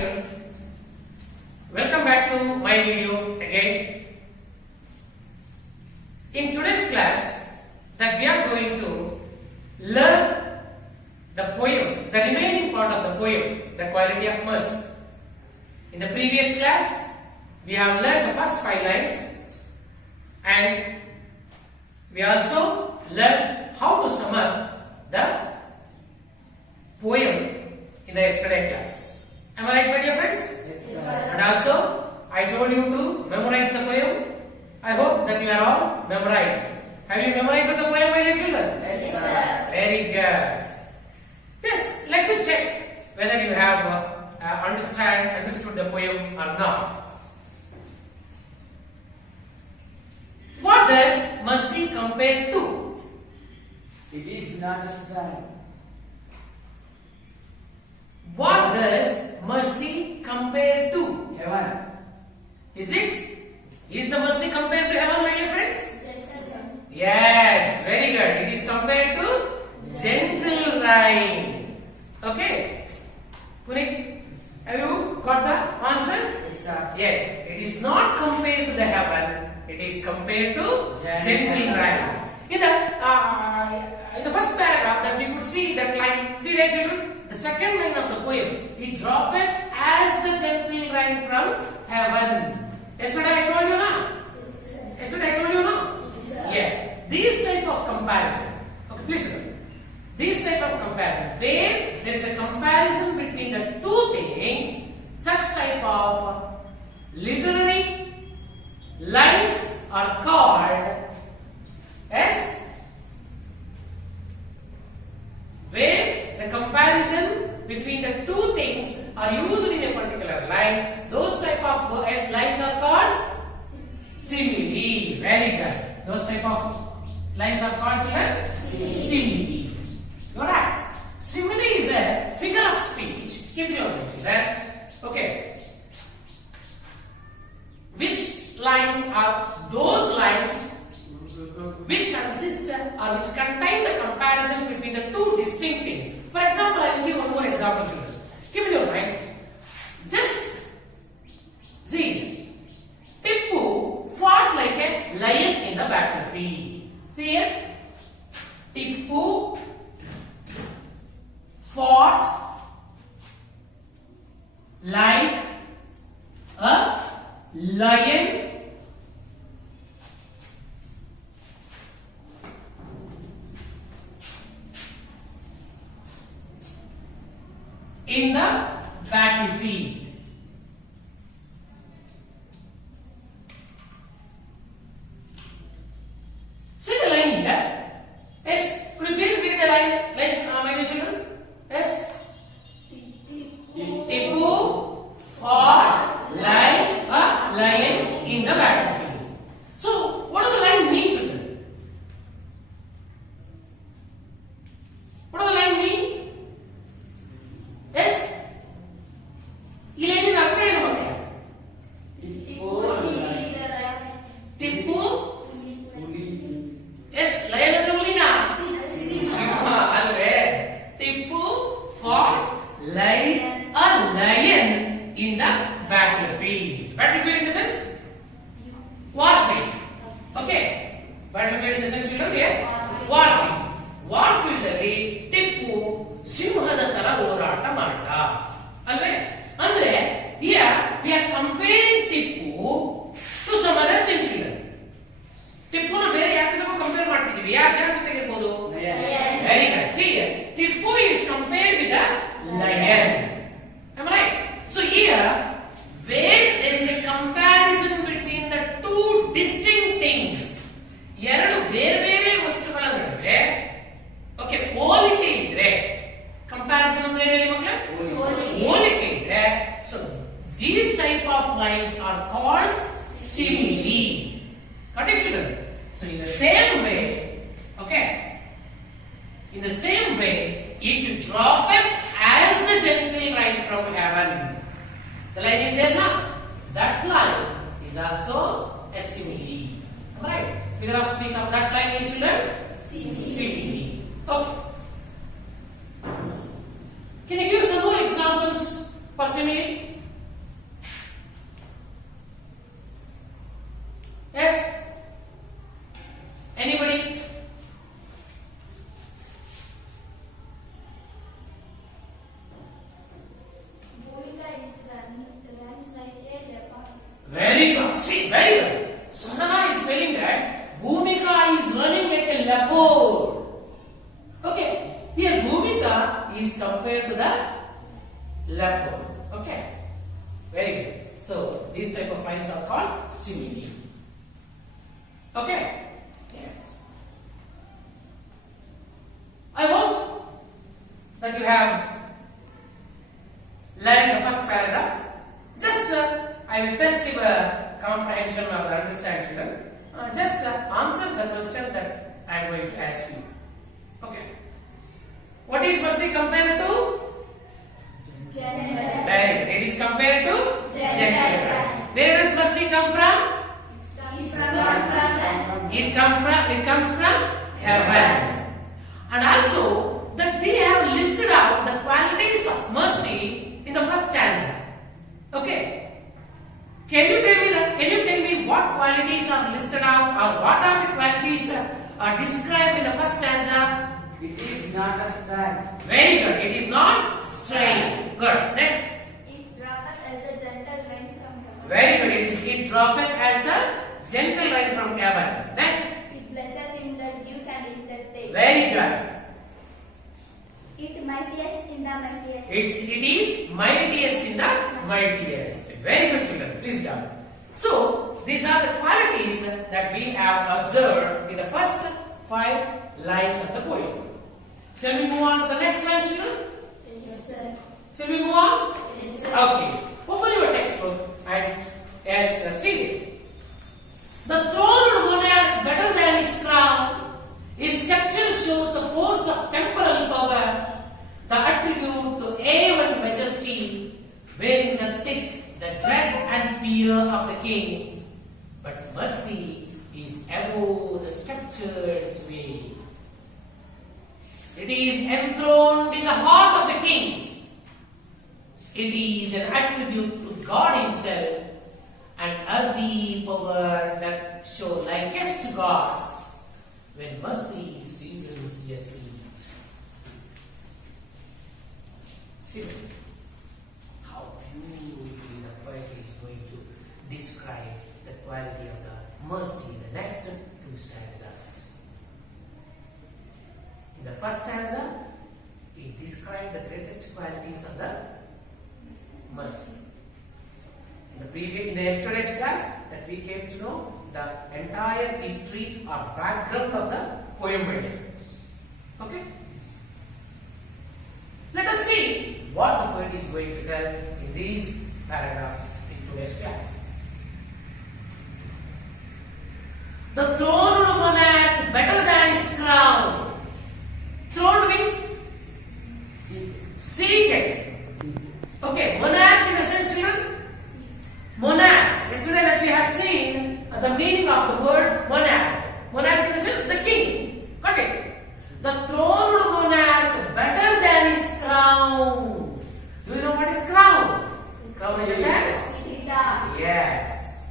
children. Welcome back to my video again. In today's class, that we are going to learn the poem, the remaining part of the poem, the quality of mercy. In the previous class, we have learned the first 5 lines and we also learned how to sum up the poem in the yesterday class. Am I right, my dear friends? Yes, sir. And also, I told you to memorize the poem. I hope that you are all memorized. Have you memorized the poem, my dear children? Yes, sir. Very good. Yes, let me check whether you have understood the poem or not. What does mercy compare to? It is not strength. What does mercy compare to? Heaven. Is it? Is the mercy compared to heaven, my dear friends? Yes, very good. It is compared to gentle rain. Okay. Punit, have you got the answer? Yes, sir. Yes. It is not compared to the heaven. It is compared to gentle rain. In the first paragraph that we could see that line. See there, children? The second line of the poem. It dropped as the gentle rain from heaven. Yesterday I told you now. Yesterday I told you now. Yes. These type of comparison. Okay, please listen. These type of comparison, where there is a comparison between the two things, such type of literary lines are called as, where the comparison between the two things are used in a particular line, those type of lines are called simile. Very good. Those type of lines are called simile. You are right. Simile is a figure of speech. Keep it in mind, children. Okay. Which lines are those lines which consist or which contain the comparison between the two distinct things? For example, I will give one more example, children. Keep it in mind. Just see, Tipu fought like a lion in the battlefield. See here, Tipu fought like a lion in the battlefield. See the line here. Yes. Could you please read the line, my dear children? Yes. Tipu fought like a lion in the battlefield. So, what does the line mean, children? What does the line mean? Yes. ಈ ಲೈನಿನ ಅರ್ಥ ಏನು ಮಕ್ಕಳೇ? Tipu S lion ಅಂದ್ರೆ ಹುಲಿನಾ? ಸಿಂಹ ಅಲ್ವೇ? Tipu fought like a lion in the battlefield. Battlefield in the sense warfield. Okay. Battlefield in the sense you know here? Warfield. Warfield ಅಲ್ಲಿ ಟಿಪ್ಪು ಸಿಂಹದ ತರ ಹೋರಾಟ ಮಾಡ್ದ ಅಲ್ವೇ? ಅಂದ್ರೆ here we are comparing Tipu to some other things here. ಟಿಪ್ಪುನ ಬೇರೆ ಯಾರ ಜೊತೆಗೂ ಕಂಪೇರ್ ಮಾಡ್ತಿದೀವಿ. ಯಾರ ಜೊತೆಗೆ ಇರಬಹುದು? Very good. See here, Tipu is compared with a lion. Am I right? So here, where there is a comparison between the two distinct things, ಎರಡು ಬೇರೆ ಬೇರೆ ವಸ್ತುಗಳ ನಡುವೆ ಓಕೆ ಹೋಲಿಕೆ ಇದ್ರೆ, ಕಂಪ್ಯಾರಿಸನ್ ಅಂದ್ರೆ ಏನು ಹೇಳಿ ಮಕ್ಕಳೇ? ಹೋಲಿಕೆ ಇದ್ರೆ, so these type of lines are called simile. Got it, children? So in the same way, okay, in the same way, it dropped as the gentle rain from heaven. The line is there now. That line is also a simile. Am I right? Figure of speech of that line is children? Simile. Okay. Can you give some more examples for simile? compared to the leopard. Okay, very good. So these type of lines are called simile. Okay, yes. I hope that you have learned the first paragraph. Just I will test your comprehension or understand, children. Just answer the question that I am going to ask you. Okay. What is mercy compared to? Gentle. Very good. It is compared to Gentle. Where does mercy come from? It comes from heaven. And also that we have listed out the qualities of mercy in the first stanza. Okay. Can you tell me what qualities are listed out, or what are the qualities described in the first stanza? It is not a strength. Very good. It is not strain. Good. Next. It droppeth as a gentle rain from heaven. Very good. It droppeth as the gentle rain from heaven. Next. It blesseth him that gives and him that takes. Very good. It mightiest in the mightiest. It is mightiest in the mightiest. Very good, children. Please come. So these are the qualities that we have observed in the first 5 lines of the poem. Shall we move on to the next line, children? Yes, sir. Shall we move on? Yes, sir. Okay. Open your textbook and see. The throne monarch better than his crown. His sculpture shows the force of temporal power, the attribute to A1 majesty, wherein that sit the dread and fear of the kings. But mercy is above the sculpture's way. It is enthroned in the heart of the kings. It is an attribute to God Himself, an earthy power that show likest to gods. When mercy ceases justly. See how beautifully the poet is going to describe the quality of the mercy in the next 2 stanzas. In the first stanza, he described the greatest qualities of the mercy. In the yesterday's class, that we came to know the entire history or background of the poem by difference. Okay? Let us see what the poet is going to tell in these paragraphs in today's class. The throne of a monarch better than his crown. Throne means seated. Okay, monarch in a sense, children. Monarch. Yesterday that we have seen the meaning of the word monarch. Monarch in the sense the king. Got it? The throne of monarch better than his crown. Do you know what is crown? Crown in the sense? Yes.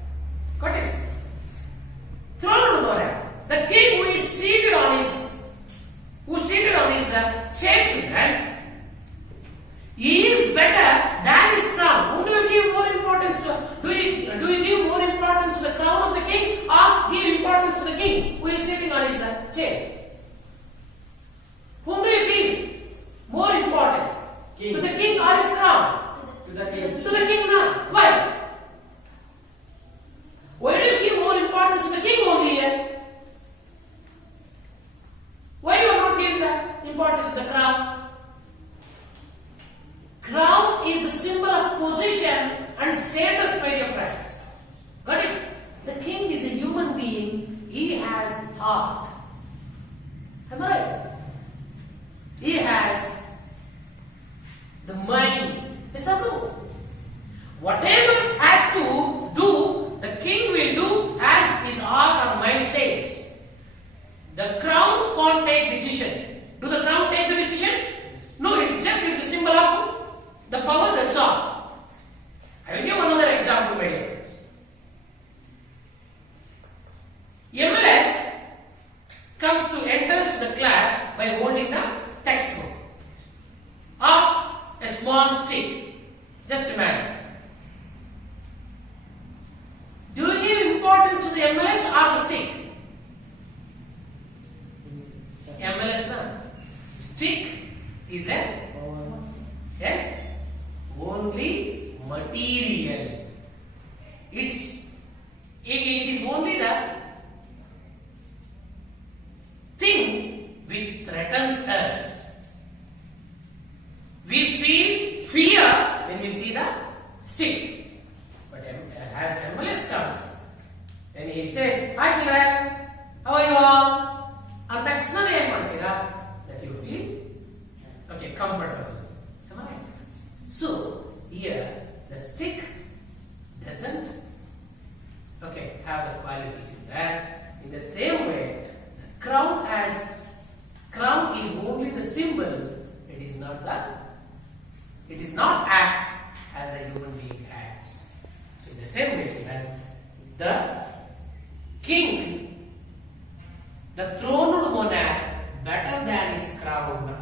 Got it? Throne of monarch. The king who is seated on his chair, children, he is better than his crown. Whom do you give more importance to? Do you give more importance to the crown of the king, or give importance to the king who is sitting on his chair? Whom do you give more importance? King. To the king or his crown? To the king. To the king now. Why? Why do you give more importance to the king only here? Why you are not giving the importance to the crown? Crown is the symbol of position and status, my dear friends. Got it? The king is a human being. He has heart. Am I right? He has the mind. Yes or no? Whatever has to do, the king will do as his heart or mind says. The crown can't take decision. Do the crown take the decision? No, it's a symbol of the power, that's all. I will give another example, my dear friends. MLS enters to the class by holding the textbook or a small stick. Just imagine. Do you give importance to the MLS or the stick? MLS, na? Stick is a So here the stick doesn't have the qualities in that. In the same way, the crown is only the symbol. It is not act as a human being acts. So in the same way, children, the king, the throned monarch, better than his crown. The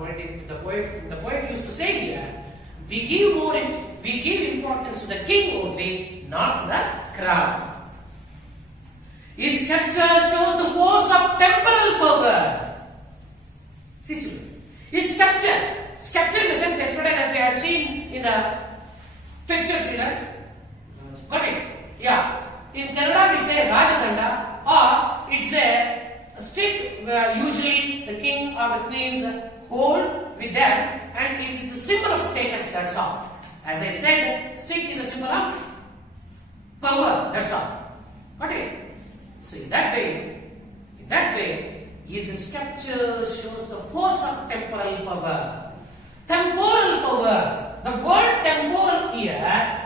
poet used to say here, we give importance to the king only, not the crown. His sculpture shows the force of temporal power. See, children, his sculpture in the sense yesterday that we had seen in the pictures here. Got it? Yeah. In Kannada we say Rajadanda, or it's a stick where usually the king or the queens hold with them, and it is the symbol of status, that's all. As I said, stick is a symbol of power, that's all. Got it? So in that way, his sculpture shows the force of temporal power. Temporal power. The word temporal here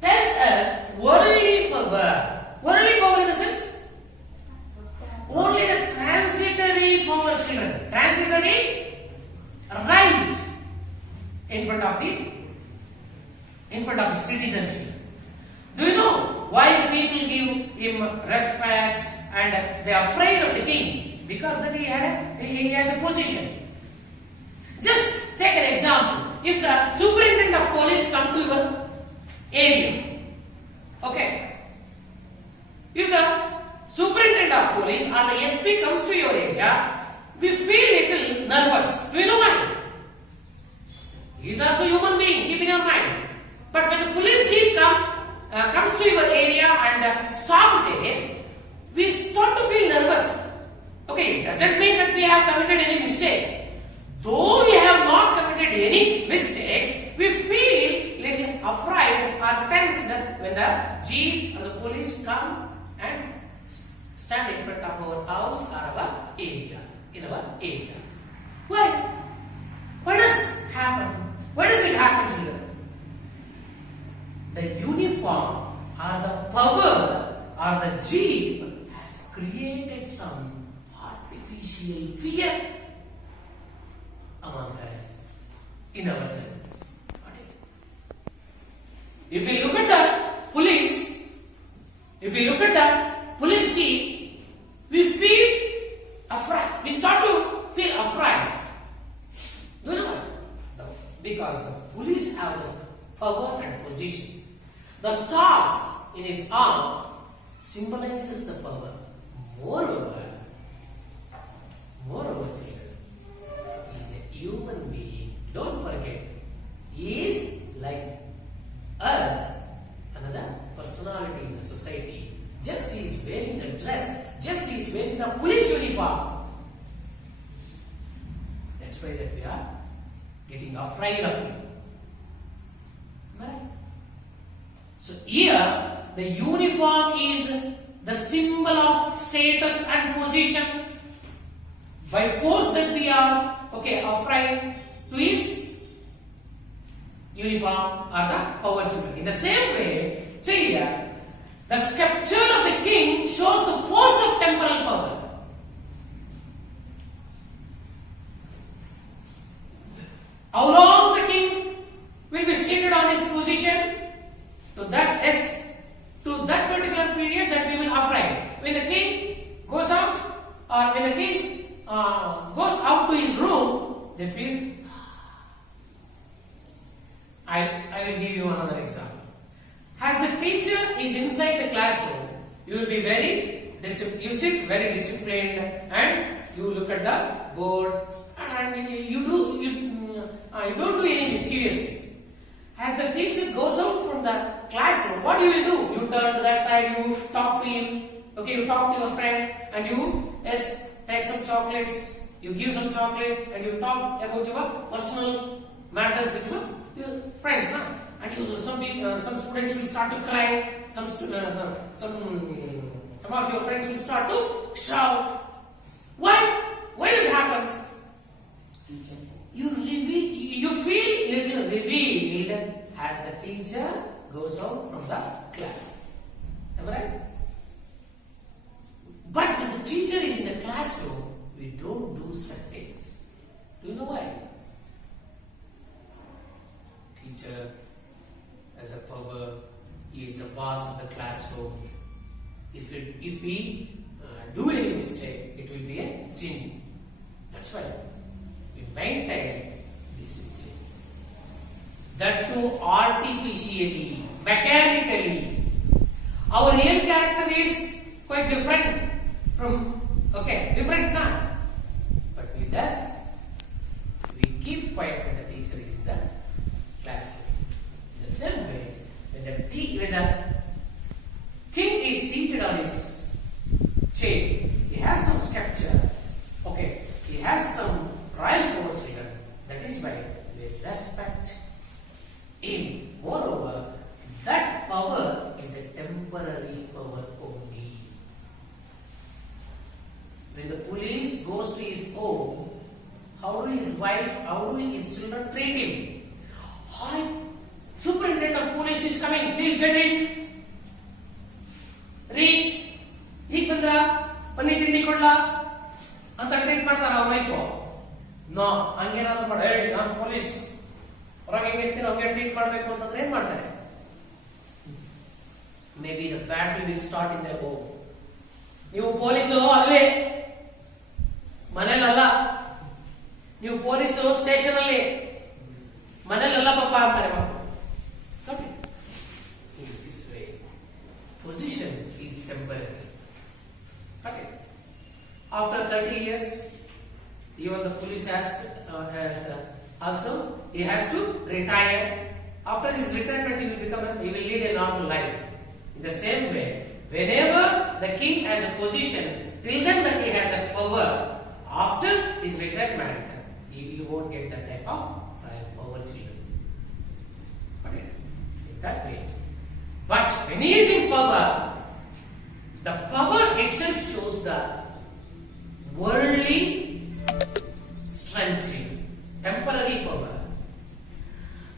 tells us worldly power. Worldly power in the sense? Only the transitory power, children. Transitory right in front of the citizens. Do you know why people give him respect and they are afraid of the king? Because that he has a position. Just take an example. If the superintendent of police come to your area, okay. If the superintendent of police or the SP comes to your area, we feel little nervous. Do you know why? He is also a human being. Keep in your mind. But when the police chief comes to your area and stop there, we start to feel nervous. Okay, it doesn't mean that we have committed any mistake. Though we have not committed any mistakes, we feel little afraid or tensed when the chief or the police come and stand in front of our house or our area, in our area. Why? What does happen? Why does it happen, children? The uniform or the power or the jeep has created some artificial fear among us, in ourselves. If we look at the police chief, we feel afraid. We start to feel afraid. Do you know why? Because the police have the power and position. The stars in his arm symbolizes the power. Moreover, children, he is a human being. Don't forget, he is like us, another personality in the society. Just he is wearing the dress, just he is wearing the police uniform. That's why that we are getting afraid of him. Right? So here, the uniform is the symbol of status and position. By force that we are afraid to his uniform or the power symbol. In the same way, see here, the sculpture of the king shows the force of temporal power. How long the king will be seated on his position? To that particular period that we will afraid. When the king goes out, or when the king goes out to his room, they feel. I will give you another example. As the teacher is inside the classroom, you will be you sit very disciplined and you look at the board and you don't do any mischievous thing. As the teacher goes out from the classroom, what you will do? You turn to that side, you talk to him, you talk to your friend, and you take some chocolates, you give some chocolates, and you talk about your personal matters with your friends, huh? And some students will start to cry, some of your friends will start to shout. Why? Why it happens? You feel little revealed as the teacher goes out from the class. Am I right? But when the teacher is in the classroom, we don't do such things. Do you know why? Teacher has a power. He is the boss of the classroom. If we do any mistake, it will be a sin. That's why we maintain discipline. That too artificially, mechanically. Our real character is quite different from, different now. But with us, we keep quiet when the teacher is in the classroom. In the same way, when the king is seated on his chair, he has some sculpture, he has some royal power children. That is why we respect him. Moreover, that power is a temporary power only. When the police goes to his home, how do his wife, how do his children treat him? Hi, superintendent of police is coming, please get it. ರೀ ಈಗ ಬಂದ್ರ ಪನ್ನೀರ್ ತಿಂಡಿ ಕೊಡ್ಲಾ ಅಂತ treat ಮಾಡ್ತಾರ ಅವ್ರ wife. No, ಹಂಗೇನಾದ್ರು ಮಾಡ, ನಾನು police ಹೊರಗೆ ಹೆಂಗಿರ್ತೀನಿ ಅವ್ರಿಗೆ ಟ್ರೀಟ್ ಮಾಡಬೇಕು ಅಂತಂದ್ರೆ ಏನ್ ಮಾಡ್ತಾರೆ? May be the battle will start in the home. ನೀವು ಪೊಲೀಸು ಅಲ್ಲೇ, ಮನೇಲಲ್ಲ. ನೀವು ಪೊಲೀಸು ಸ್ಟೇಷನ್ ಅಲ್ಲಿ, ಮನೇಲಲ್ಲ ಪಾಪ ಅಂತಾರೆ ಮಕ್ಕಳು. Position is temporary. Okay. After 30 years, even the police has also he has to retire. After his retirement, he will lead a normal life. In the same way, whenever the king has a position, till then that he has a power. After his retirement, he won't get that type of power children. Okay. In that way. But when he is in power, the power itself shows the worldly strength, temporary power.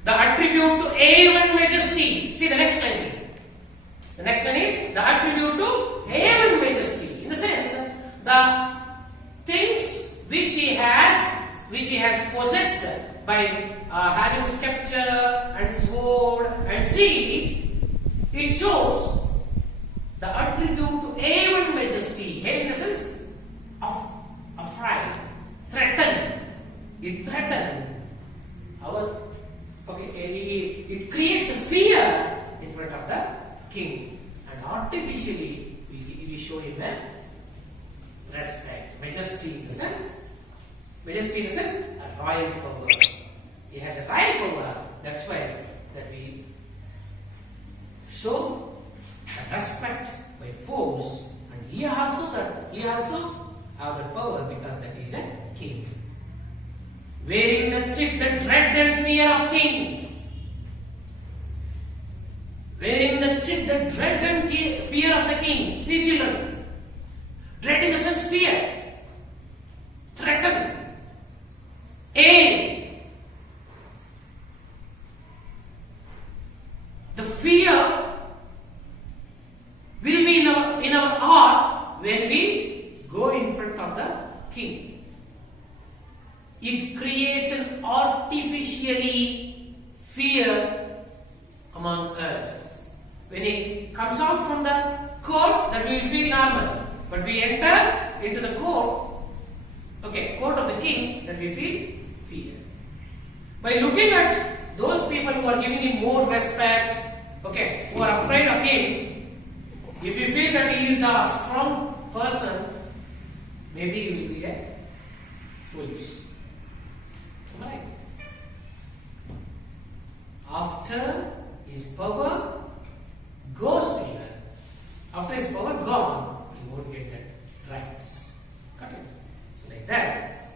The attribute to A1 majesty. See the next line. The next one is the attribute to A1 majesty. In the sense, the things which he has possessed by having scepter and sword and seat. It shows the attribute to A1 majesty. A in the sense of affright, threaten. It threatens it creates a fear in front of the king, and artificially we show him a respect, majesty in the sense a royal power. He has a royal power. That's why that we show the respect by force, and he also have the power because that he is a king. Wherein that sit the dread and fear of kings. Wherein that sit the dread and fear of the kings. See children, dread in the sense fear, threaten, aim. The fear will be in our heart when we go in front of the king. It creates an artificially fear among us. When he comes out from the court, that we will feel normal. But we enter into the court of the king, that we feel fear. By looking at those people who are giving him more respect, who are afraid of him, if you feel that he is the strong person, maybe he will be a foolish. Right? After his power goes to him, after his power gone, he won't get that rights. Got it? So like that,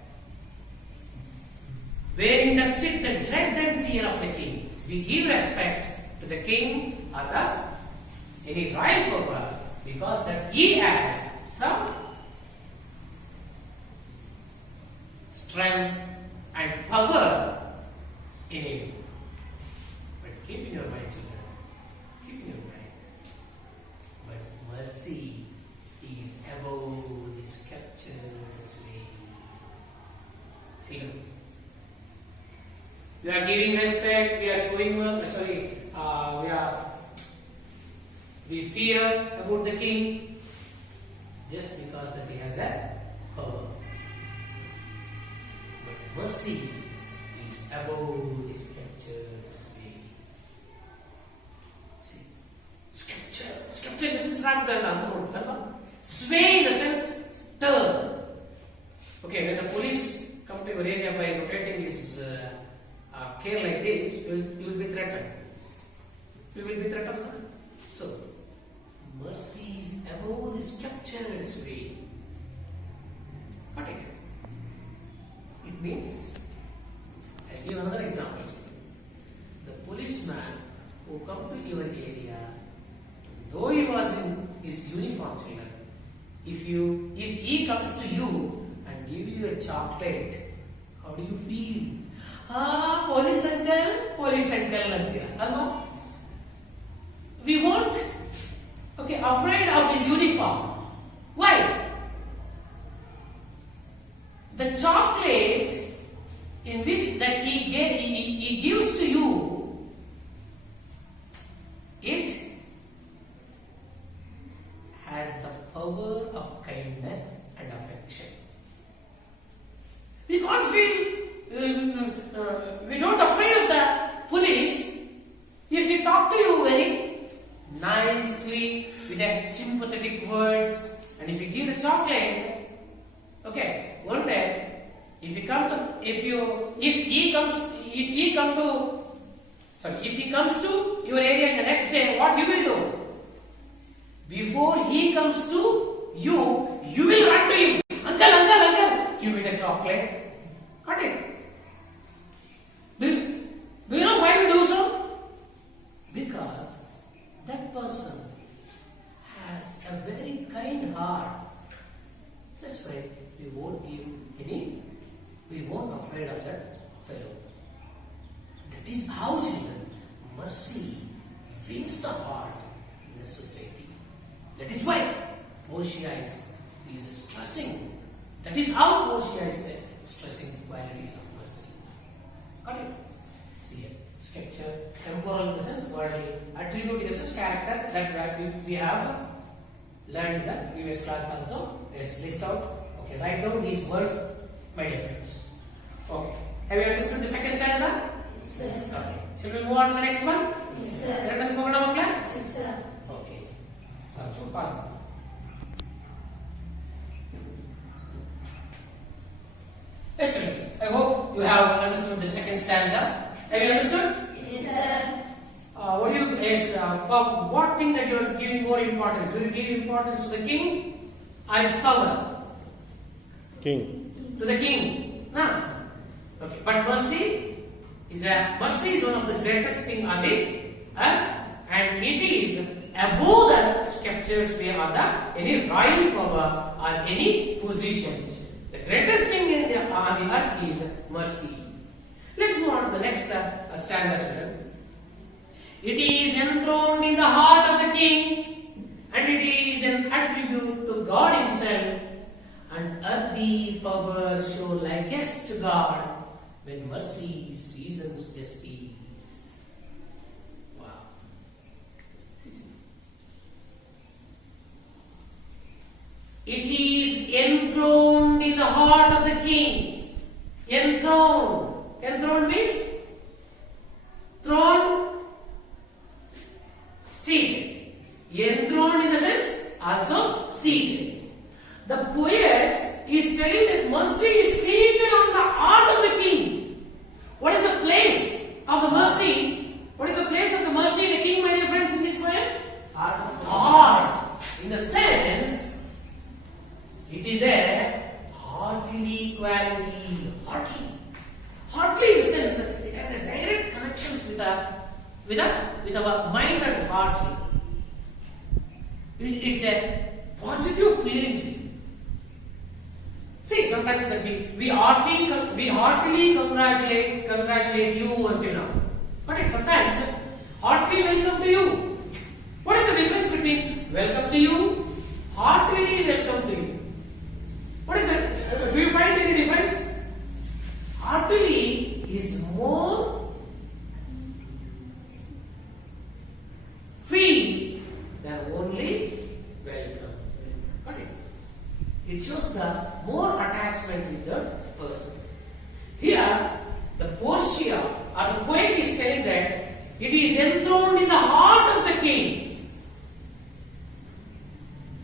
wherein that sit the dread and fear of the kings, we give respect to the king or any royal power because that he has some strength and power in him. But Keep in your mind, children. Keep in your mind. But mercy is above the scriptures way. See? We are giving respect, we are showing, we fear about the king just because that he has a power. But mercy is above the scriptures way. See, scripture in the sense sway in the sense turn. Okay, when the police come to your area by rotating his care like this, you will be threatened. You will be threatened. So, mercy is above the scriptures way. Got it? It means, I'll give another example. The policeman who come to your area, though he was in his uniform, children, if he comes to you and give you a chocolate, how do you feel? Police uncle antir. We won't afraid of his uniform. Why? The chocolate in which that he gives to you, it has the power of kindness and affection. We can't feel, we don't afraid of the police if he talk to you very nicely with a sympathetic words, and if you give the chocolate, one day if he comes to your area the next day, what you will do? Before he comes to you will run to him. Uncle, give me the chocolate. Got it? Do you know why we do so? Because that person has a very kind heart. That's why we won't afraid of that fellow. That is how, children, mercy wins the heart in the society. That is why Portia is stressing. That is how Portia is stressing the qualities of mercy. Got it? See here, scripture, temporal in the sense, worldly, attribute in the sense, character, that we have learned in the previous class also. Let's list out. Okay, write down these words, my dear friends. Okay, have you understood the second stanza? Yes, sir. Okay, shall we move on to the next one? Yes, sir. Yes, sir. Okay, so too fast. Listen, I hope you have understood the second stanza. Have you understood? Yes, sir. For what thing that you are giving more importance? Will you give importance to the king or his power? King. To the king. No. Okay. But mercy is one of the greatest thing on the earth, and it is above the scriptures way or any royal power or any position. The greatest thing on the earth is mercy. Let's move on to the next stanza, children. It is enthroned in the heart of the kings, and it is an attribute to God Himself, and earthly power show likest to God when mercy seasons justice. Wow. It is enthroned in the heart of the kings. Enthroned. Enthroned means throne, seated. Enthroned in the sense also seated. The poet is telling that mercy is seated on the heart of the king. What is the place of the mercy? What is the place of the mercy in the king, my dear friends, in this poem? Heart. In the sense, it is a heartly quality. Heartly in the sense that it has a direct connections with our mind and heart. It's a positive feeling. See, sometimes that we heartily congratulate you until now. But sometimes heartily welcome to you. What is the difference between welcome to you, heartily welcome to you? What is it? Do you find any difference? Heartily is more feel than only welcome. Okay. It shows the more attachment with the person. Here, the Portia or the poet is telling that it is enthroned in the heart of the kings.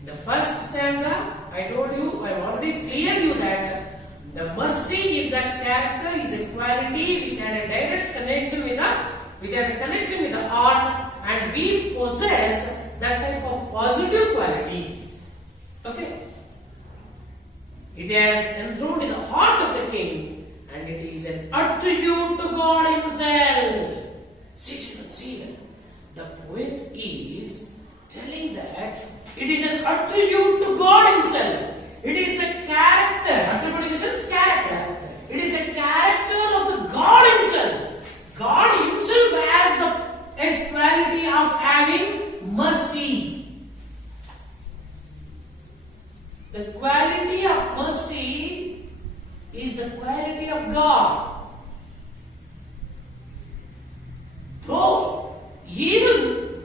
The first stanza, I told you, I already cleared you that the mercy is that character, is a quality which has a direct connection with the art, and we possess that type of positive qualities. Okay? It has enthroned in the heart of the kings, and it is an attribute to God Himself. See that. The poet is telling that it is an attribute to God Himself. It is the character. Attribute in the sense character. It is the character of the God Himself. God Himself has the quality of having mercy. The quality of mercy is the quality of God. Though even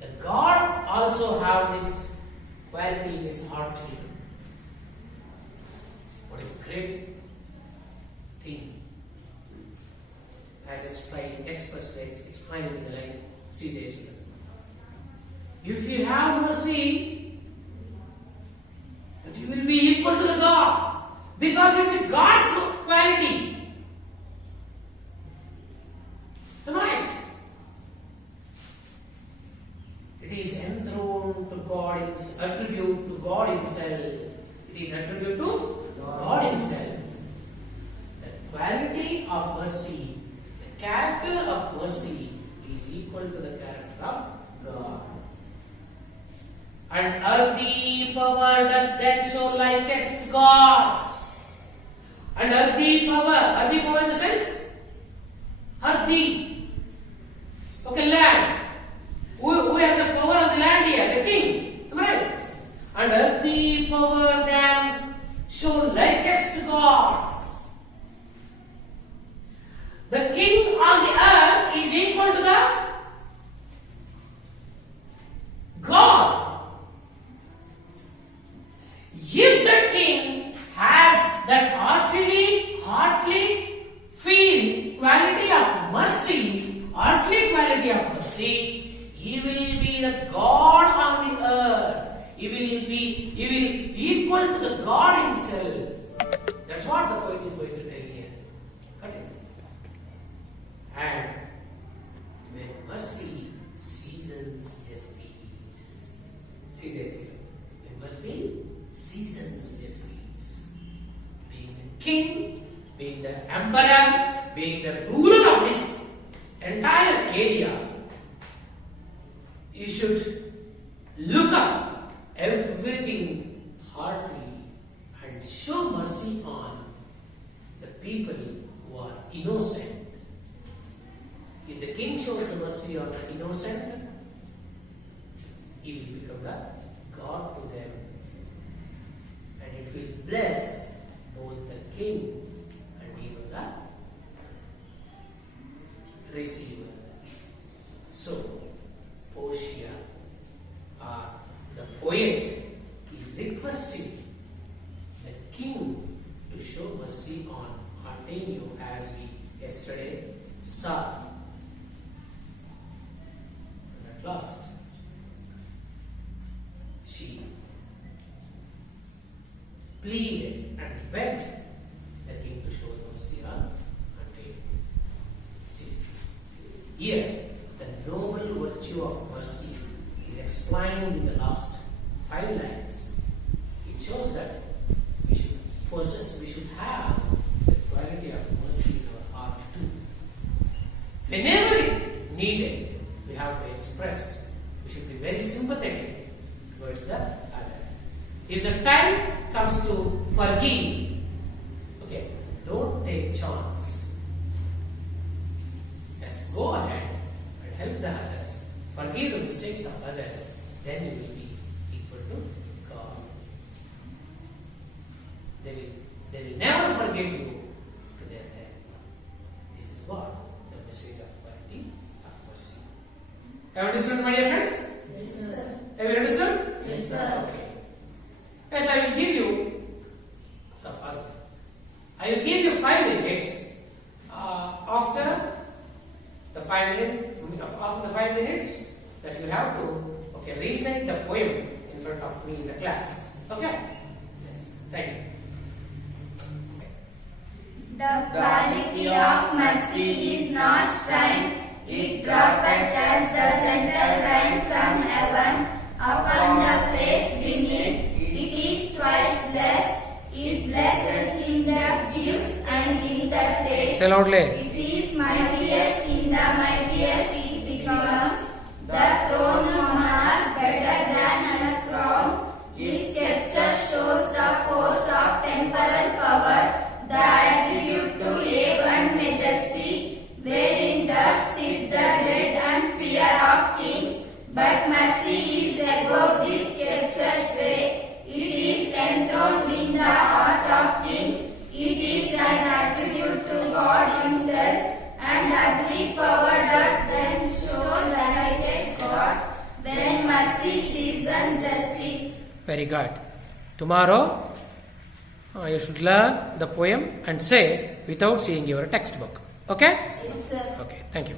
the God also have this quality in His heart too. What a great thing. As explained in the line, see this here. If you have mercy, that you will be equal to the God, because it's a God's quality. Am I right? It is enthroned to God, it's attribute to God Himself. It is attribute to God Himself. The quality of mercy, the character of mercy is equal to the character of God. And earthly power that then so likest gods. And earthly power in the sense? Earthly. Okay, land. Who has the power on the land here? The king. Am I right? And earthly power then so likest gods. The king on the earth is equal to the God. If the king has that heartly feel quality of mercy, he will be the God on the earth. He will equal to the God Himself. That's what the poet is going to tell here. Got it? And when mercy seasons justice. See that here. When mercy seasons justice. Being the king, being the emperor, being the ruler of his entire area, you should look up everything heartily and show mercy on the people who are innocent. If the king shows the mercy on the innocent, he will become the God to them. And it will bless both the king and even the receiver. So, Portia, the poet, is requesting the king to show mercy on Antonio, as we yesterday saw. And at last, she pleaded and begged the king to show mercy on Antonio. See, here, the noble virtue of mercy is explained in the last 5 lines. It shows that we should have the quality of mercy in our heart too. Whenever it needed, we have to express. We should be very sympathetic towards the other. If the time comes to forgive, okay, don't take chance. Just go ahead and help the others, forgive the mistakes of others, then you will be equal to God. They will never forget you to their death. This is what the message of piety of mercy. Have you understood, my dear friends? Yes, sir. Have you understood? Yes, sir. Okay. Yes, I will give you. So first, I will give you 5 minutes. After the 5 minutes, that you have to recite the poem in front of me in the class. Okay? Yes. Thank you. The quality of mercy is not strained, it droppeth as the gentle rain from heaven upon the place beneath. It is twice blessed, it blesseth him that gives and him that takes. Say loudly. It is mightiest in the mightiest it becomes. The throne of monarch better than a throne. His sceptre shows the force of temporal power, the attribute to awe and majesty, wherein doth sit the dread and fear of kings. But mercy is above this sceptre's ray. It is enthroned in the heart of kings. It is an attribute to God Himself, and ugly power that then shows the righteous gods when mercy seasons justice. Very good. Tomorrow, you should learn the poem and say without seeing your textbook. Okay? Yes, sir. Okay. Thank you.